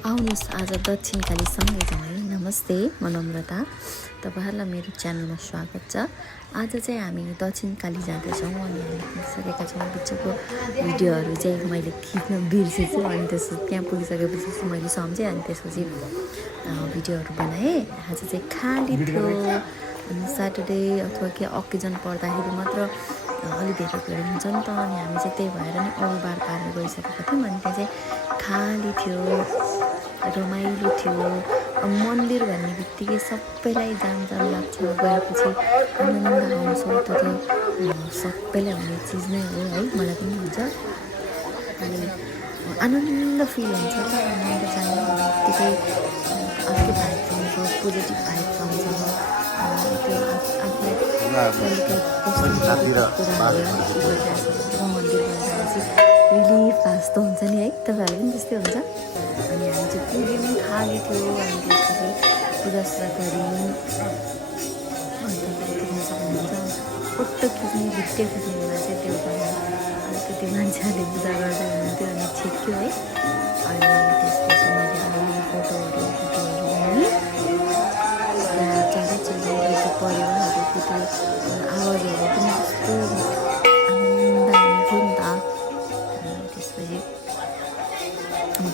आउनुहोस् आज दक्षिणकालीसँगै जाउँ है। नमस्ते, म नम्रता, तपाईँहरूलाई मेरो च्यानलमा स्वागत छ। आज चाहिँ हामी दक्षिणकाली जाँदैछौँ अनि हामी पुगिसकेका छौँ। बिचको भिडियोहरू चाहिँ मैले खिच्न बिर्सेछु अनि त्यसपछि त्यहाँ पुगिसकेपछि चाहिँ मैले सम्झेँ अनि त्यसपछि भिडियोहरू बनाएँ। आज चाहिँ खाली थियो अनि स्याटरडे अथवा के अकेजन पर्दाखेरि मात्र अलि धेरै भिड हुन्छ नि त, अनि हामी चाहिँ त्यही भएर नि अरू बार पारेर गइसकेका थियौँ अनि त्यहाँ चाहिँ खाली थियो, रमाइलो थियो। मन्दिर भन्ने बित्तिकै सबैलाई जाम लाग्छ, गएपछि आनन्द आउँछ। त्यो त सबैलाई हुने चिज नै हो है, मलाई पनि हुन्छ अनि आनन्द फिल हुन्छ त मन्दिर जाने बित्तिकै। अर्कै भाइब आउँछ, पोजिटिभ भाइब आउँछ। त्यो आफूलाई मन्दिर गएपछि रिलिफ जस्तो हुन्छ नि है, तपाईँहरू पनि त्यस्तै हुन्छ। अनि हामी चाहिँ पुग्यौँ, खाली थियो अनि त्यसपछि पूजासुजा गऱ्यौँ। अनि तपाईँले देख्न सक्नुहुन्छ फोटो खिच्ने भिडियो खिच्ने बेला चाहिँ त्यो अलिकति मान्छेहरूले पूजा गर्दै हुनुहुन्थ्यो अनि छिट्यो है। अनि त्यसपछि मैले फोटोहरू लिएँ। त्यहाँ चढाइचढाइको परिवारहरूको त्यो आवाजहरू पनि कस्तो आनन्द आउँथ्यो नि त। अनि त्यसपछि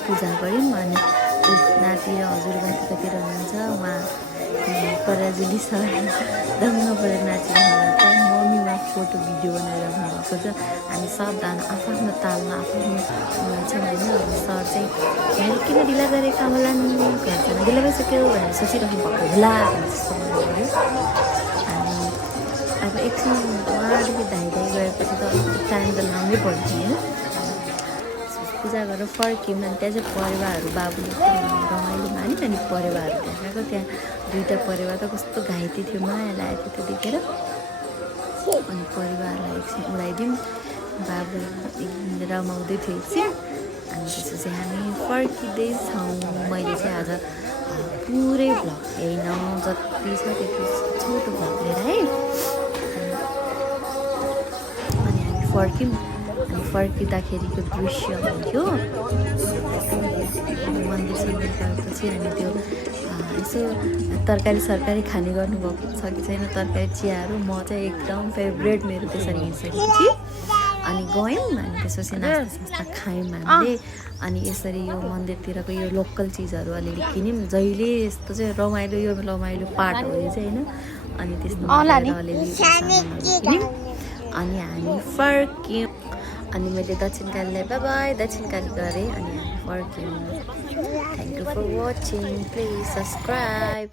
पूजा गऱ्यौँ अनि नाति र हजुरबा कतिर हुनुहुन्छ, उहाँ पराजुली सर दङ्ग परेर नाचिरहनु भएको, मम्मीमा फोटो भिडियो बनाइरहनु भएको छ। हामी सबजना आफ्नो तालमा आफ्नो छ होइन। सर चाहिँ मैले किन ढिला गरेका होला नि, घरजना ढिला भइसक्यो भनेर सोचिरहनु भएको होला भनेर जस्तो भन्नुभयो। अनि अब एकछिन उहाँदेखि धाइधाइ गएपछि त टाइम त लाउनै पर्थ्यो होइन। पूजा गरेर फर्क्यौँ अनि त्यहाँ चाहिँ परिवारहरू बाबुले रमाइलो मान्यो अनि परिवारहरू देखाएको। त्यहाँ दुईवटा परिवार त कस्तो घाइते थियो, माया लागेको थियो त्यो देखेर। अनि परिवारलाई एकछिन उडाइदिउँ, बाबु रमाउँदै थियो एकछिन। अनि त्यसपछि हामी फर्किँदैछौँ। मैले चाहिँ आज पुरै भ्लग होइन, जति छ त्यति छोटो भ्लग लिएर है। अनि हामी फर्क्यौँ। अनि फर्किँदाखेरिको दृश्य हुन्थ्यो मन्दिरसम्म गएपछि। अनि त्यो यसो तरकारी सरकारी खाने गर्नुभएको छ कि छैन, तरकारी चियाहरू म चाहिँ एकदम फेभरेट मेरो त्यसरी हिँडिसकेपछि। अनि गयौँ अनि त्यसपछि नास्ता खायौँ हामीले। अनि यसरी यो मन्दिरतिरको यो लोकल चिजहरू अलिअलि किन्यौँ। जहिले यस्तो चाहिँ रमाइलो, यो रमाइलो पार्ट हो यो चाहिँ होइन। अनि त्यस्तो अलिअलि सामानहरू किन्यौँ अनि हामी फर्क्यौँ। अनि मैले दक्षिणकालीलाई बाई बाई दक्षिणकाली गरेँ अनि हामी फर्क्यौँ। Thank you for watching, please subscribe.